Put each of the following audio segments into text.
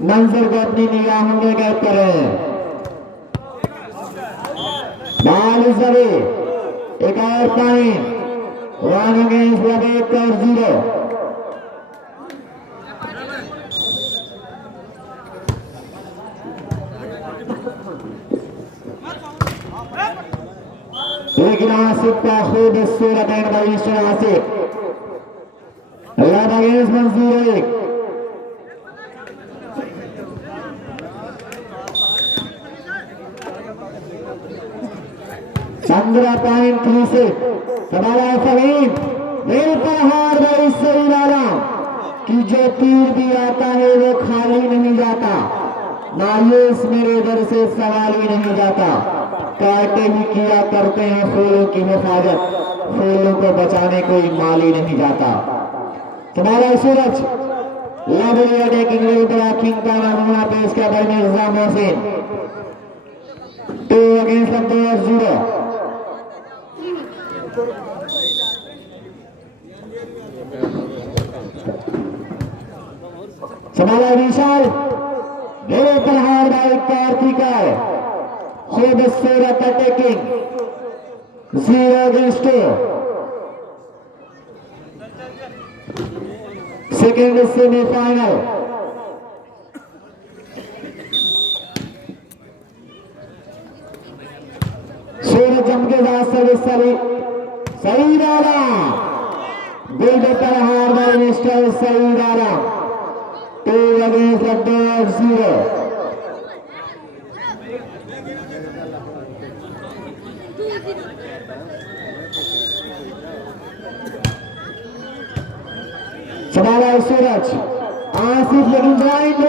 मंजर को अपनी निगाहों में कैद करें। बाल सभी एक और पॉइंट, 1 अगेंस्ट 0। लेकिन आसिफ का खूबसूरत and by mister Asif, love against मंजूर 1। पंद्रह पॉइंट 3 से सवाला फहीम दिल पर हार गई सही वाला कि जो तीर भी आता है वो खाली नहीं जाता। मायूस मेरे इधर से सवाल ही नहीं जाता। काटे ही किया करते हैं फूलों की हिफाजत, फूलों को बचाने कोई माल ही नहीं जाता। तुम्हारा सूरज लवली अटैकिंग विल ब्लॉकिंग का नमूना पेश किया भाई मिर्जा मोहसिन। 2 अगेंस्ट 0। संभाला विशाल, मेरे प्रहार भाई कार्तिक है। खूबसूरत attacking 0 against 2। Second semifinal. Suraj जम के साथ सर्विस सही डाला, दिल पर हार भाई मिस्टर सही डाला। 2 अगेंस्ट 0। संभाला सूरज, आसिफ लेकिन ड्राइंग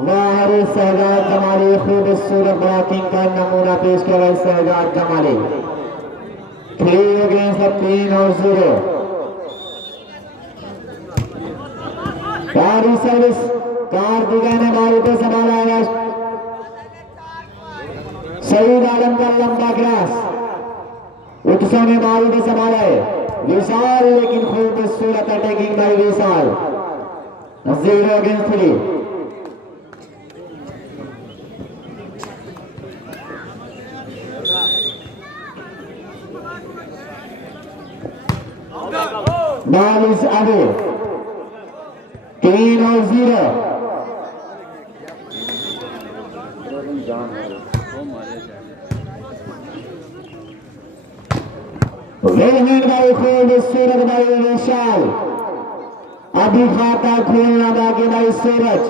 वाह शहजाद जमाली। खूबसूरत बैटिंग का नमूना पेश किया गया शहजाद जमाली। 3 अगेंस्ट 0। कारी सर्विस कार्तिका ने बारी पे संभाला है। शहीद आलम का लंबा ग्रास उत्सव ने बारी पे संभाला है। विशाल लेकिन खूबसूरत अटैकिंग बाई विशाल। 0 अगेंस्ट 3। बारिश आगे 3 और 0। वेलमेंट भाई खूबसूरत भाई विशाल। अभी खाता खोलना बाकी भाई सूरज,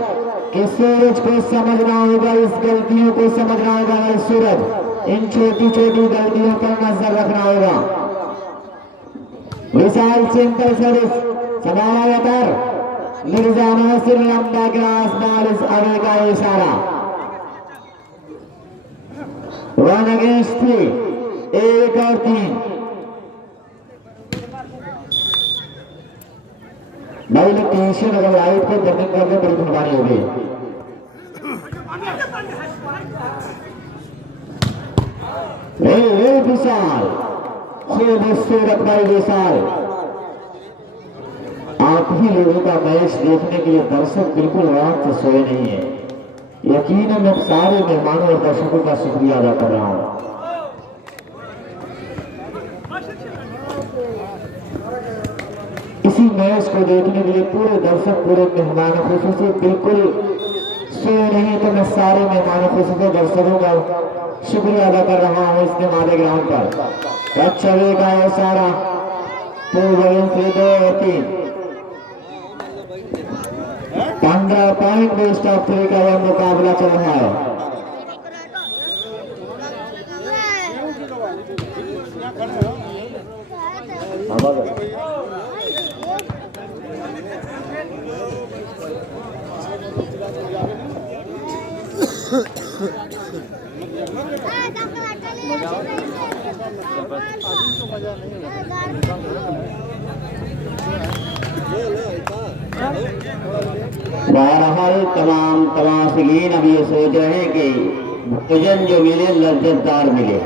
कि सूरज को समझना होगा, इस गलतियों को समझना होगा भाई सूरज। इन छोटी छोटी गलतियों पर नजर रखना होगा। विशाल सिंपल सर्विस संभाला यतर मिर्जा मोहसिन लंबा ग्रास बारिश आगे का इशारा। 1 अगेंस्ट 3। 1 और 3। भाई लोग टेंशन अगर लाइट को बर्निंग करके बड़ी मेहरबानी होगी। विशाल खूबसूरत भाई विशाल। आप ही लोगों का मैच देखने के लिए दर्शक बिल्कुल रात से सोए नहीं है। यकीनन मैं सारे मेहमानों और दर्शकों का शुक्रिया अदा कर रहा हूं। इसी मैच को देखने के लिए पूरे दर्शक पूरे मेहमानों खुशूसी बिल्कुल सोए नहीं, तो मैं सारे मेहमानों खुशूसी दर्शकों का शुक्रिया अदा कर रहा हूं। इसके माले ग्राउंड पर चलेगा ये सारा 2 अगेंस्ट 3। 15 पॉइंट बेस्ट ऑफ 3 का यह मुकाबला चल रहा है। बहरहाल तमाम तमाशगीन अब ये सोच रहे हैं कि भोजन जो मिले लज्जतदार मिले,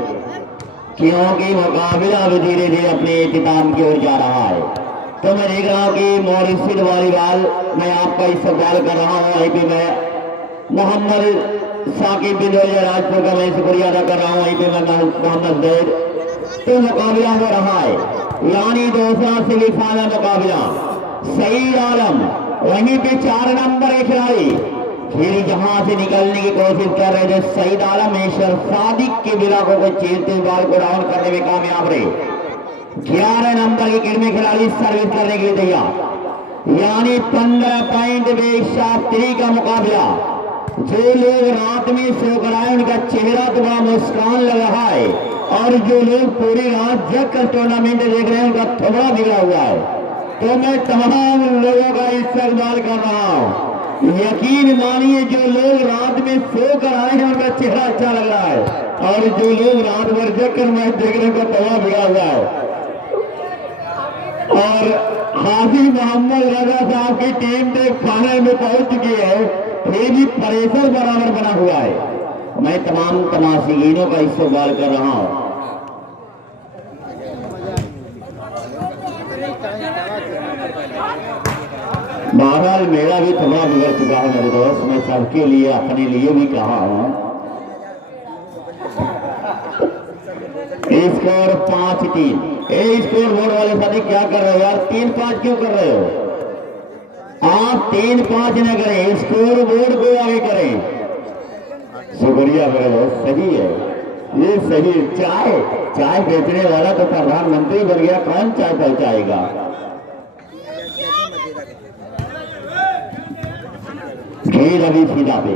क्योंकि मुकाबला भी धीरे धीरे अपने इख्तिताम की ओर जा रहा है। तो मैं देख रहा हूँ कि मॉरिसिड वॉलीबॉल मैं आपका इस्तेमाल कर रहा हूँ। वहीं पे मैं मोहम्मद साकिब बिन राजपुर का मैं शुक्रिया अदा कर रहा हूँ। वहीं पे मैं मोहम्मद जैद। तो मुकाबला हो रहा है, यानी दूसरा सेमीफाइनल मुकाबला। सईद आलम वहीं पे 4 नंबर के खिलाड़ी फिर जहां से निकलने की कोशिश कर रहे थे। सईद आलम ईश्वर सादिक के बिलाकों को चीरते बॉल को डाउन करने में कामयाब रहे। 11 नंबर के किरमे खिलाड़ी सर्विस करने के लिए तैयार, यानी 15 पॉइंट में शास्त्री का मुकाबला। जो लोग रात में सोकर आए उनका चेहरा तो बड़ा मुस्कान लग रहा है, और जो लोग पूरी रात जग कर टूर्नामेंट देख रहे हैं उनका थोड़ा बिगड़ा हुआ है। तो मैं तमाम लोगों का इस्तेमाल कर रहा हूँ। यकीन मानिए, जो लोग रात में सो कर आए हैं उनका चेहरा अच्छा लग रहा है, और जो लोग रात भर जग कर मैच देख रहे हैं उनका तवा बिगड़ा हुआ है। और हाजी मोहम्मद रजा साहब की टीम तो फाइनल में पहुंच चुकी है, फिर भी प्रेशर बराबर बना हुआ है। मैं तमाम तमाशीनों का इस्तेमाल कर रहा हूँ। बहरहाल मेरा भी थोड़ा बिगड़ चुका है मेरे दोस्त, मैं सबके लिए अपने लिए भी कहा हूँ। स्कोर 5-3। स्कोर बोर्ड वाले साथी क्या कर रहे हो यार, 3-5 क्यों कर रहे हो आप? 3-5 न करें, स्कोर बोर्ड को आगे करें। शुक्रिया मेरे दोस्त, सही है ये, सही। चाय बेचने वाला तो प्रधानमंत्री बन गया, कौन चाय पहुंचाएगा? खेल अभी सीधा पे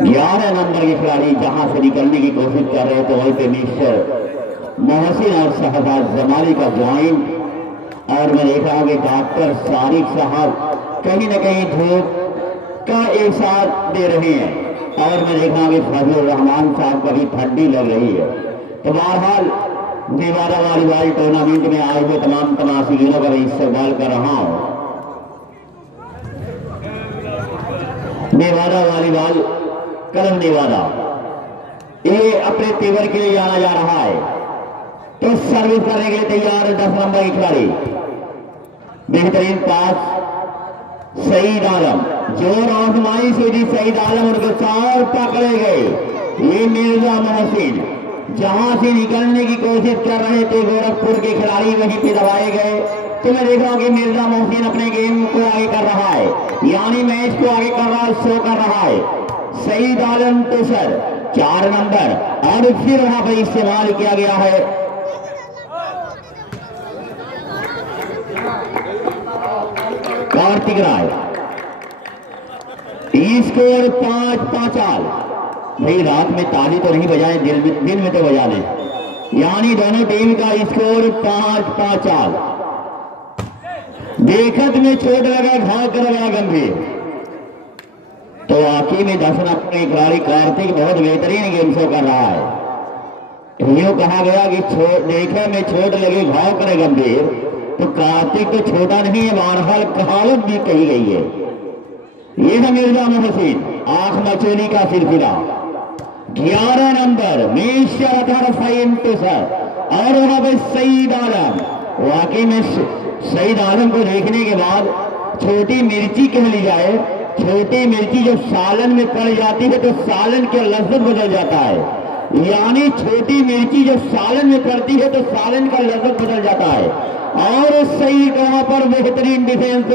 11 नंबर के खिलाड़ी जहां से निकलने की कोशिश कर रहे थे, वहीं पे मिस्टर मोहसिन और शहबाज जमाली का ज्वाइंट। और मैं देख रहा हूँ कि डॉक्टर सारिक साहब कहीं न कहीं धूप का एक साथ दे रहे हैं, और मैं देख रहा हूँ कि फजलुर रहमान साहब को भी ठंडी लग रही है। तो बहरहाल नेवादा वॉलीबॉल टूर्नामेंट में आए हुए तमाम तमाशीनों का मैं इस्तेमाल कर रहा हूँ। नेवादा वॉलीबॉल कलम नेवादा, ये अपने तेवर के लिए जाना जा रहा है। तो सर्विस करने के लिए तैयार 10 नंबर के खिलाड़ी। बेहतरीन पास सईद आलम, जोर आजमाई से जी सईद आलम उनके चार पकड़े गए। ये मिर्जा मोहसिन जहां से निकलने की कोशिश कर रहे थे गोरखपुर के खिलाड़ी, वहीं पे दबाए गए। तो मैं देख रहा हूं कि मिर्जा मोहसिन अपने गेम को आगे कर रहा है, यानी मैच को आगे कर रहा है, शो कर रहा है। सईद आलम तो सर 4 नंबर, और फिर वहां पर इस्तेमाल किया गया है कार्तिक राय। स्कोर 5-5। भाई रात में ताली तो नहीं बजाए, दिन में तो बजा लें, यानी दोनों टीम का स्कोर 5-5। देखत में चोट लगा, घाव कर गया गंभीर। तो वाकई में 10 नंबर के खिलाड़ी कार्तिक बहुत बेहतरीन गेम शो कर रहा है। यूं कहा गया कि देखे में चोट लगे घाव करे गंभीर, तो कार्तिक तो छोटा नहीं है, बहरहाल कहावत भी कही गई है। ये है मिर्जा मोहसिन, आंख मचोली का सिलसिला। 11 नंबर मिस्टर 18 और वहां पर सईद आलम। वाकई में सईद आलम को देखने के बाद छोटी मिर्ची कह ली जाए, छोटी मिर्ची जब सालन में पड़ जाती है तो सालन के लज्जत बदल जाता है, यानी छोटी मिर्ची जब सालन में पड़ती है तो सालन का लज्जत बदल जाता है। और सही वहां पर बेहतरीन डिफेंस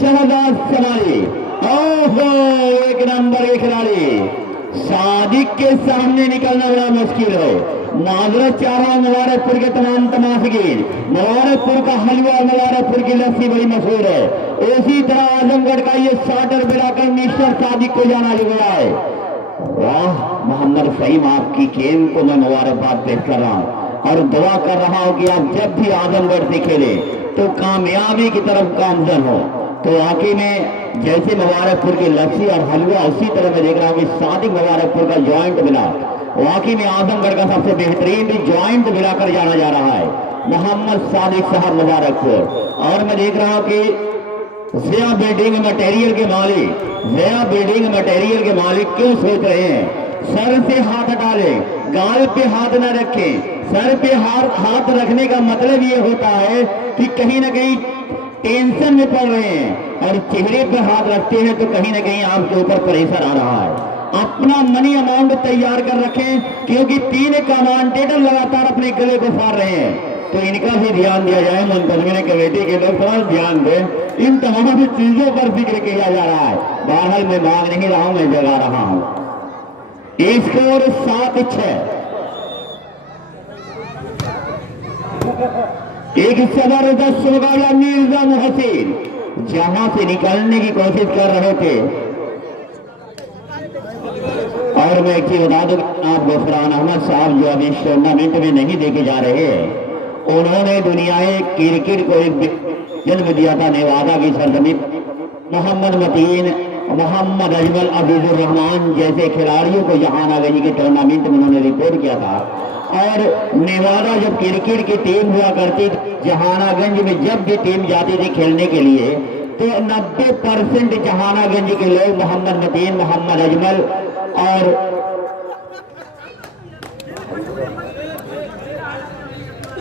शहबाज जमाली। ओहो, 1 नंबर के खिलाड़ी सादिक के सामने निकलना बड़ा मुश्किल है। माजरत चाह रहा हूं मुबारकपुर के तमाम तमाशगीन, मुबारकपुर का हलवा और मुबारकपुर की लस्सी बड़ी मशहूर है। उसी तरह आजमगढ़ का ये साटर बिलाकर मिस्टर सादिक को जाना गया है। वाह मोहम्मद फहीम, आपकी गेम को मैं मुबारकबाद पेश कर रहा हूँ और दुआ कर रहा हूँ कि आप जब भी आजमगढ़ से खेले तो कामयाबी की तरफ गामजन हो। तो वाकई में जैसे मुबारकपुर की लस्सी और हलवा, उसी तरह मैं देख रहा हूँ कि सादिक मुबारकपुर का ज्वाइंट मिला। वाकई में आजमगढ़ का सबसे बेहतरीन भी ज्वाइंट मिलाकर जाना जा रहा है मोहम्मद सादिक साहब मुबारकपुर। और मैं देख रहा हूँ कि बिल्डिंग मटेरियल के मालिक क्यों सोच रहे हैं सर से हाथ हटा ले, गाल पे हाथ न रखे। सर पे हाथ रखने का मतलब ये होता है कि कहीं ना कहीं टेंशन में पड़ रहे हैं, और चेहरे पर हाथ रखते हैं तो कहीं ना कहीं आपके ऊपर प्रेशर आ रहा है। अपना मनी अमाउंट तैयार कर रखें, क्योंकि 3 कमांडेटर लगातार अपने गले को फाड़ रहे हैं, तो इनका भी ध्यान दिया जाए। मुंतजमीन कमेटी के लोग थोड़ा ध्यान दें, इन तमाम चीजों पर जिक्र किया जा रहा है। बहरहाल मैं मांग नहीं रहा हूं, मैं जगा रहा हूं। स्कोर 7-6। एक जबरदस्त मुकाबला मिर्जा मोहसिन जहां से निकलने की कोशिश कर रहे थे, और मैं एक चीज बता दूं, आप गफरान अहमद साहब जो अभी इस टूर्नामेंट में नहीं देखे जा रहे, उन्होंने दुनियाए क्रिकेट को एक जन्म दिया था। नेवादा की सरजमीं मोहम्मद मतीन, मोहम्मद अजमल, अजीजुर रहमान जैसे खिलाड़ियों को जहानागंज के टूर्नामेंट में उन्होंने रिपोर्ट किया था। और नेवादा जब क्रिकेट की टीम हुआ करती थी, जहानागंज में जब भी टीम जाती थी खेलने के लिए, तो 90% जहानागंज के लोग मोहम्मद मतीन, मोहम्मद अजमल और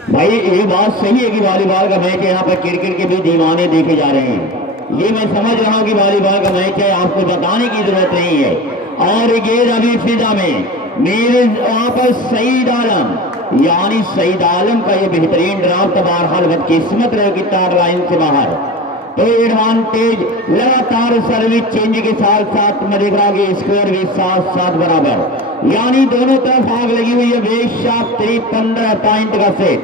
भाई ये बात सही है कि वॉलीबॉल का मैच यहाँ पर क्रिकेट के भी दीवाने देखे जा रहे हैं। ये मैं समझ रहा हूँ कि वॉलीबॉल का मैच है, आपको बताने की जरूरत नहीं है। और गेंद अभी फिजा में, मेरे वहां पर सईद आलम, यानी सईद आलम का ये बेहतरीन ड्राफ्ट, बहरहाल बदकिस्मत रहे कि तार लाइन से बाहर, तो एडवांटेज लगातार सर्विस चेंज के साथ साथ मैं देख रहा कि स्कोर भी 7-7 बराबर, यानी दोनों तरफ आग लगी हुई है। बेशक 15 पॉइंट का सेट।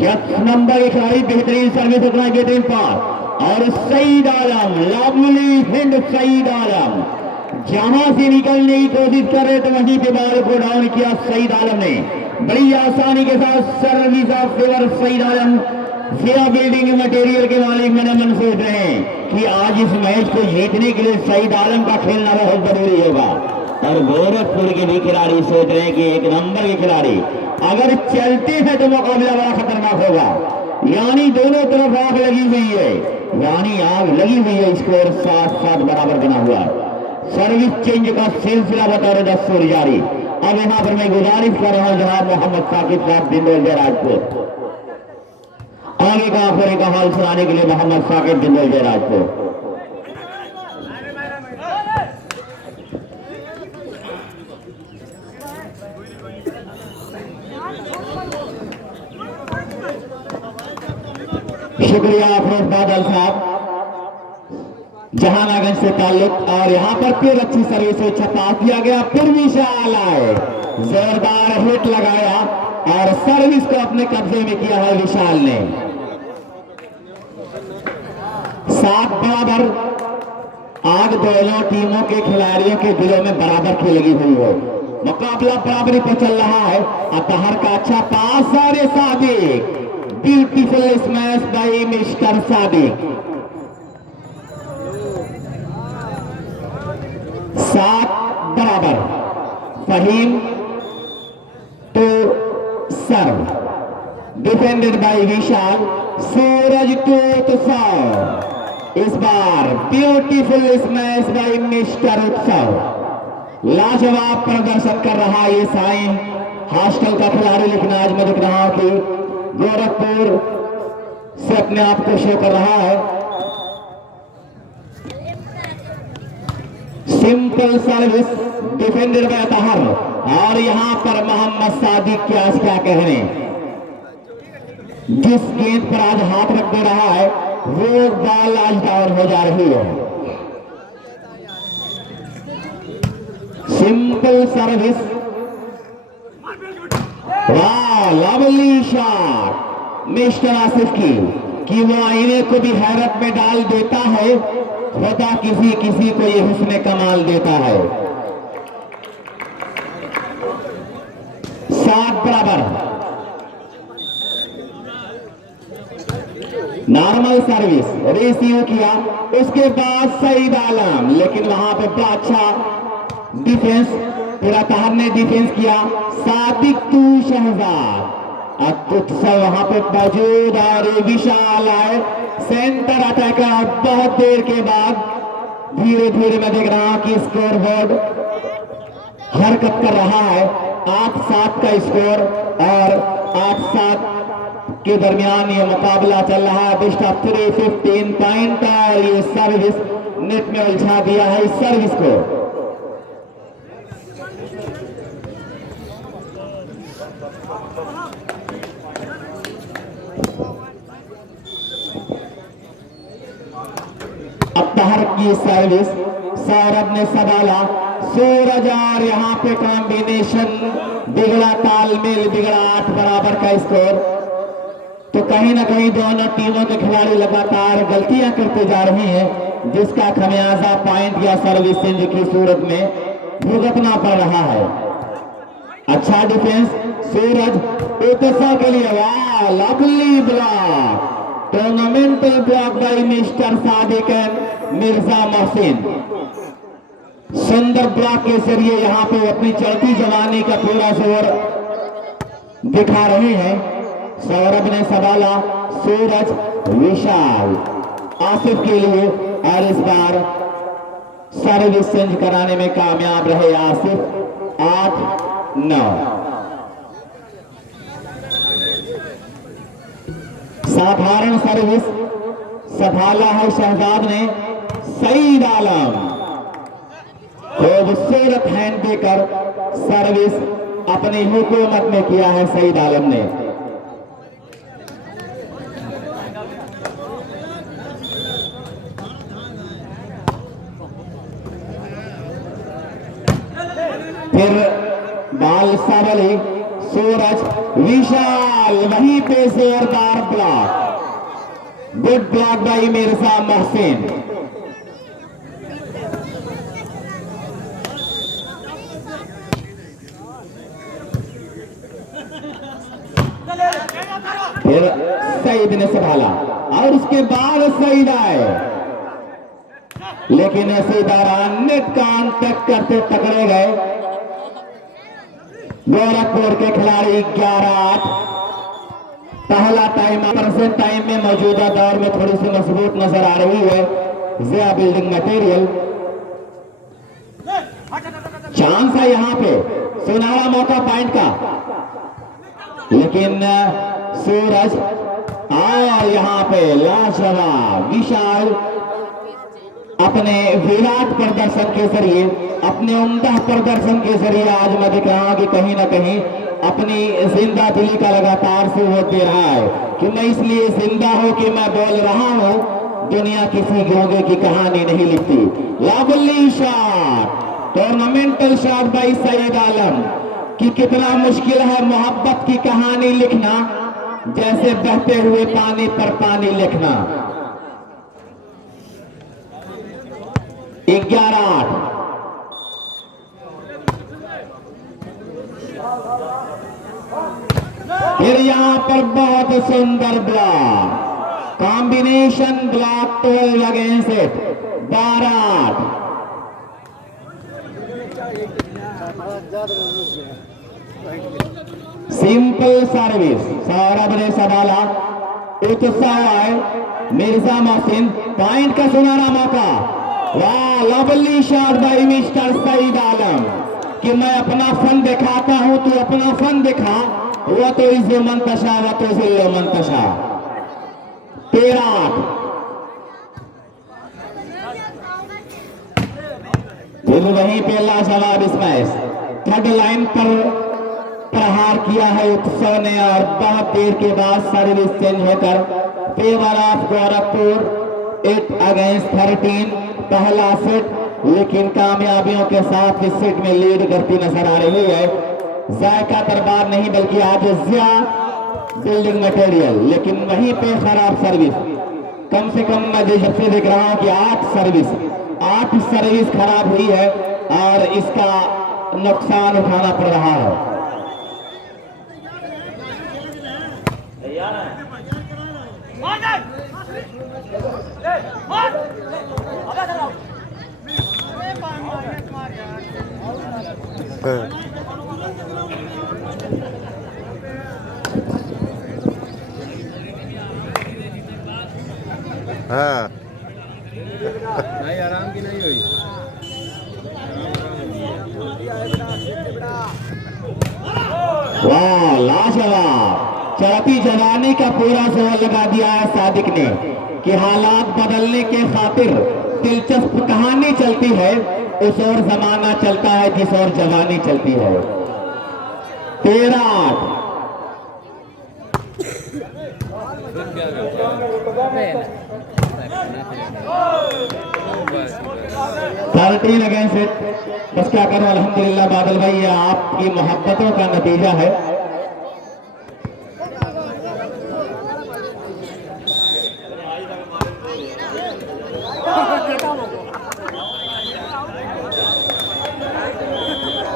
10 नंबर के खिलाड़ी बेहतरीन सर्विस अपना बेहतरीन पास, और सईद आलम, लवली हिंद सईद आलम जहां से निकलने की कोशिश कर रहे थे वहीं पे बॉल को डाउन किया सईद आलम ने बड़ी आसानी के साथ। Service of favour Saeed Alam, fair building material के मालिक मन मन सोच रहे हैं कि आज इस मैच को जीतने के लिए सईद आलम का खेलना बहुत जरूरी होगा। और गोरखपुर के भी खिलाड़ी सोच रहे हैं कि 1 नंबर के खिलाड़ी अगर चलते हैं तो मुकाबला बड़ा खतरनाक होगा। यानी दोनों तरफ आग लगी हुई है, यानी आग लगी हुई है। स्कोर 7-7 बराबर बना हुआ है। सर्विस चेंज का सिलसिला बतौर दस्तूर जारी। अब यहाँ पर मैं गुजारिश कर रहा हूँ जनाब मोहम्मद साकिब साहब जिंदल जयराजपुर, आगे का आखिरी का हाल सुनाने के लिए मोहम्मद साकिब जिंदल जयराजपुर। शुक्रिया अफरोज बादल साहब, जहानागंज से ताल्लुक। और यहाँ पर फिर अच्छी सर्विस से छपा किया गया, फिर विशाल आए, जोरदार हिट लगाया और सर्विस को अपने कब्जे में किया है विशाल ने। 7 बराबर। आग दोनों टीमों के खिलाड़ियों के दिलों में बराबर की लगी हुई हो, मुकाबला बराबरी पर चल रहा है। अतहर का अच्छा पास और Sadiq, beautiful smash by mister Sadiq. 7 बराबर। Faheem to serve, defended by Vishal. Suraj to serve, इस बार beautiful smash by mister Utsav. लाजवाब प्रदर्शन कर रहा है ये साइन हॉस्टल का खिलाड़ी, लेकिन आज मैं देख रहा हूं कि गोरखपुर से अपने आप को शो कर रहा है। Simple service defended bye Athar, और यहां पर मोहम्मद सादिक के आज क्या कहने, जिस गेंद पर आज हाथ रख दे रहा है वो बॉल आज डाउन हो जा रही है। सिंपल सर्विस, वाह लवली शॉट मिस्टर आसिफ की, कि वो आईने को भी हैरत में डाल देता है। खुदा किसी किसी को ये हुस्न कमाल देता है। 7 बराबर। नॉर्मल सर्विस रिसीव किया, उसके बाद सईद आलम, लेकिन वहां पे बड़ा अच्छा डिफेंस, पूरा तहर ने डिफेंस किया। सादिक तू शहजाद उत्सव वहां पे मौजूद, और विशाल आए सेंटर अटैकर। बहुत देर के बाद धीरे धीरे मैं देख रहा हूं कि स्कोर बोर्ड हरकत कर रहा है। 8-7 का स्कोर और 8-7 के दरमियान ये मुकाबला चल रहा है। बेस्ट ऑफ 3 15 पॉइंट और ये सर्विस नेट में उलझा दिया है इस सर्विस को। अतहर की सर्विस, सौरभ ने संभाला। सूरज और यहाँ पे कॉम्बिनेशन बिगड़ा, तालमेल बिगड़ा। 8 बराबर का स्कोर। तो कहीं ना कहीं दोनों टीमों के खिलाड़ी लगातार गलतियां करते जा रहे हैं, जिसका खमियाजा पॉइंट या सर्विस चेंज की सूरत में भुगतना पड़ रहा है। अच्छा डिफेंस सूरज उत्सव के लिए। वाह, lovely block, tremendous block by mister Sadiq and Mirza Mohsin. सुंदर ब्लॉक के जरिए यहाँ पे अपनी चढ़ती जवानी का पूरा जोर दिखा रहे हैं। सौरभ ने संभाला, सूरज विशाल आसिफ के लिए और इस बार सर्विस चेंज कराने में कामयाब रहे आसिफ। 8-9। साधारण सर्विस संभाला है शहजाद ने। सईद आलम खूबसूरत हैंड देकर सर्विस अपनी हुकूमत में किया है सईद आलम ने। फिर बाल सावली, सूरज विशाल, वहीं पे जोरदार block. Good block by Mirza Mohsin. फिर सईद ने संभाला और उसके बाद सईद आए, लेकिन ऐसे दौरान नेट कांटेक्ट करते पकड़े गए। गोरखपुर के खिलाड़ी 11-8। पहला टाइम प्रेजेंट टाइम में मौजूदा दौर में थोड़ी सी मजबूत नजर आ रही है जिया बिल्डिंग मटेरियल। चांस है यहाँ पे, सुनहरा मौका पॉइंट का, लेकिन सूरज और यहाँ पे लाजवाब विशाल अपने विराट प्रदर्शन के जरिए, अपने उम्दा प्रदर्शन के जरिए आज मैं दिख रहा हूं कि कहीं ना कहीं अपनी जिंदा दिली का लगातार से वो दे रहा है कि मैं इसलिए जिंदा हूं कि मैं बोल रहा हूं, दुनिया किसी गोगे की कहानी नहीं लिखती। Lovely shot, tremendous shot by Saeed Alam. कि कितना मुश्किल है मोहब्बत की कहानी लिखना, जैसे बहते हुए पानी पर पानी लिखना। 11-8। फिर यहां पर बहुत सुंदर block, combination block 12 against it. 12-8। Simple service, Saurabh ने संभाला। उत्साह आए, मिर्जा मोहसिन, पॉइंट का सुनहरा मौका। वाह, lovely shot by mister Saeed Alam. कि मैं अपना फन दिखाता हूं, तू अपना फन दिखा। वो तो इज़्ज़ो मंतशा, वो तो ज़िल्लो मंतशा। 13-8। फिर वहीं पे लाजवाब स्मैश, थर्ड लाइन पर प्रहार किया है उत्सव ने और बहुत देर के बाद सर्विस चेंज होकर फेवर ऑफ गोरखपुर 8 अगेंस्ट 13। पहला सेट, लेकिन कामयाबियों के साथ इस सेट में लीड करती नजर आ रही है जायका दरबार नहीं बल्कि आज जिया बिल्डिंग मटेरियल। लेकिन वहीं पे खराब सर्विस, कम से कम मैं जब से देख रहा हूं कि 8 सर्विस खराब हुई है और इसका नुकसान उठाना पड़ रहा है। हाँ नहीं आराम की नहीं हुई। वाह लाजवाब, चढ़ती जवानी का पूरा जोर लगा दिया है सादिक ने कि हालात बदलने के खातिर दिलचस्प कहानी चलती है, उस और जमाना चलता है जिस और जवानी चलती है। 13-8 13 अगेंस्ट इट। बस क्या करूं, अल्हम्दुलिल्लाह बादल भाई, ये आपकी मोहब्बतों का नतीजा है।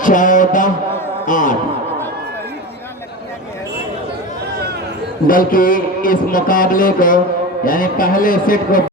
चौदह 8, बल्कि इस मुकाबले को यानी पहले सेट को